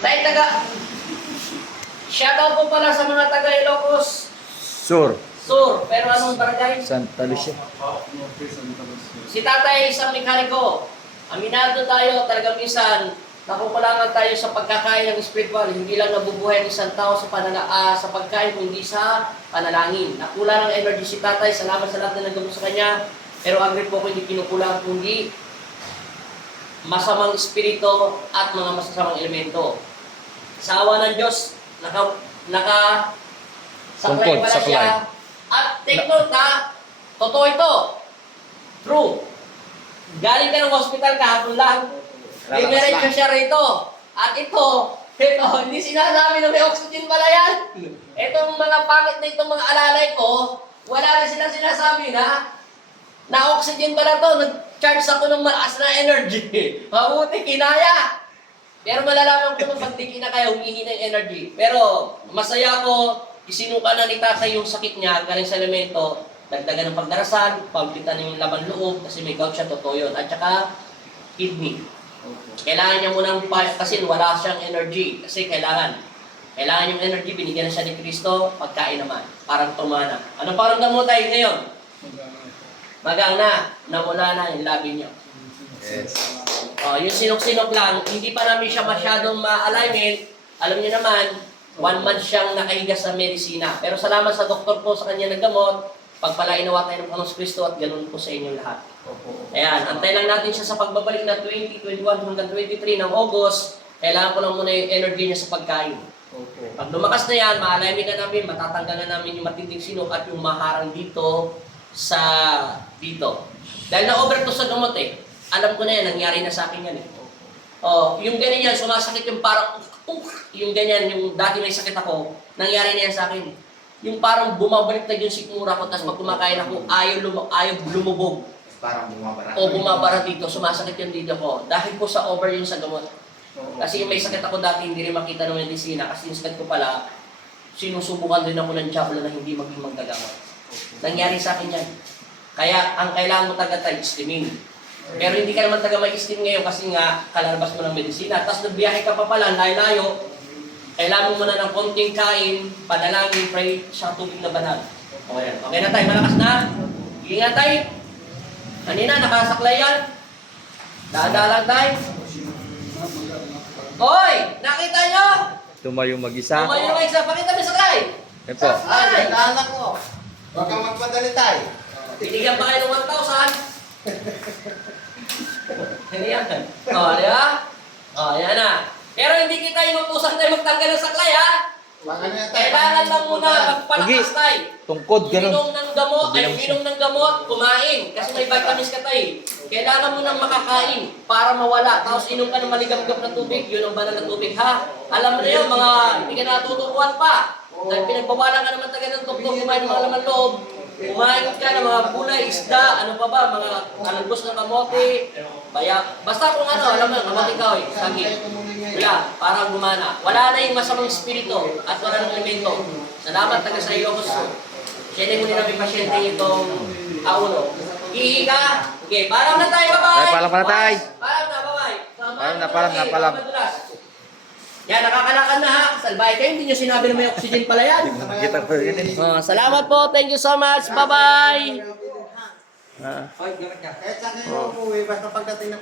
Tayo shoutout po pala sa mga taga Ilocos Sur. Sur. Pero anong barangay? Santa Lucia. Si tatay isang mekaniko. Aminado tayo, talagang minsan, nakukulangan tayo sa pagkakain ng spiritual. Hindi lang nabubuhay ng isang tao sa pagkain, kundi sa panalangin. Nakulang ng energy si tatay. Salamat sa lahat na naggamot sa kanya. Pero agree po ko hindi kinukulang, kundi masamang espiritu at mga masasamang elemento. Sa awa ng Diyos, saklay pala Saklay. siya. At take note ha, totoo ito. True. Galing ka ng hospital kahapon lang. Limerecho siya rito. At ito, hindi sinasabi na may oxygen pala yan. Itong mga pangit na itong mga alalay ko, wala na silang sinasabi na oxygen pala to. Nag-charge ako ng malakas na energy. Mabuti, kinaya. Pero malalaman ko nung pag di kinakaya, humihina yung energy. Pero masaya ako, isinuka na ni tatay yung sakit niya, galing sa elemento, dagdagan ng pagdarasal, pagbitan yung laman loob, kasi may gout siya, totoo yun. At saka, kidney. Kailangan niya munang kasi wala siyang energy. Kasi kailangan yung energy, binigyan na siya ni Kristo, pagkain naman. Parang tumana. Anong paramdam mo tayo ngayon? Magang na, nawala na yung labi niya. Yes. Yung sinok-sinok lang, hindi pa namin siya masyadong ma-alignment. Alam niyo naman, 1 month siyang nakahiga sa medisina. Pero salamat sa doktor po sa kanya naggamot, pagpalainawa tayo ng Panginoon Kristo at ganun po sa inyo lahat. Ayan, antay lang natin siya sa pagbabalik na 2021 hanggang 23 ng August. Kailangan ko lang muna yung energy niya sa pagkain. Pag lumakas na yan, ma-alignment na namin, matatanggal na namin yung matinding sinok at yung maharang dito sa dito. Dahil na-overdose sa gamot alam ko na yan, nangyari na sa akin yan yung ganyan yan, sumasakit yung parang, yung ganyan, yung dati may sakit ako, nangyari na yan sa akin. Yung parang bumabaliktad yung sikmura ko, tapos pag kumakain ako, ayaw lumubog. Parang bumabara. O bumabara dito, sumasakit yung dito ko. Dahil po sa over yung sa gamot. Kasi yung may sakit ako dati, hindi rin makita ng medisina, kasi yung sakit ko pala, sinusubukan din ako ng Diablo na hindi maging maggagamot. Nangyari sa akin yan. Kaya ang kailangan mo taga-time, steaming. Pero hindi ka naman taga mag-steam ngayon kasi nga kalalabas mo ng medisina. Tapos nagbiyahe ka pa pala, layo-layo. Kailangan mo muna ng konting kain, panalangin, pray sa tubig na banal. Okay na tayo, malakas na. Ingat tayo. Kanina, nakasaklay yan. Dadalang tayo. Hoy! Nakita nyo? Tumayo mag-isa. Tumayo yung isa. Pakita mo saklay. Ito. Ay! Anak ko. Huwag kang magpadali tayo. Binigyan pa kayo ng 1,000. Yan. Di ba? Yan na. Pero hindi kita inutusan tayo magtanggal ng saklay, ha? Kailangan lang muna magpalakas tayo. Tungkod, ganun. Minom ng gamot, kumain. Kasi may vitamins ka tayo. Kailangan mo nang makakain para mawala. Tapos inom ka ng maligam-gam na tubig. Yun ang banal na tubig, ha? Alam mo na yun, mga hindi ka natutukuan pa. Dahil pinagbawalan ka naman taga ng doktor, kumain ng mga laman loob. Kumain ka ng mga gulay, isda, ano pa ba, mga alagos ng kamote, basta kung ano, alam mo, kamote kahoy, saging. Wala, parang gumana. Wala na yung masamang espiritu at wala ng elemento. Salamat taga sa Ilocos. Siyempre mo nila may pasyente itong auno. Ihi ka. Okay, parang na tayo, bye-bye. Parang na tayo. Parang na, bye-bye. Parang. Yan, nakakalakad na ha. Salbay kayo, hindi nyo sinabi na may oxygen pala yan. Nakita ko yun. Salamat po, thank you so much. Bye-bye. Kahit saan kayo umuwi, basta pagdating ng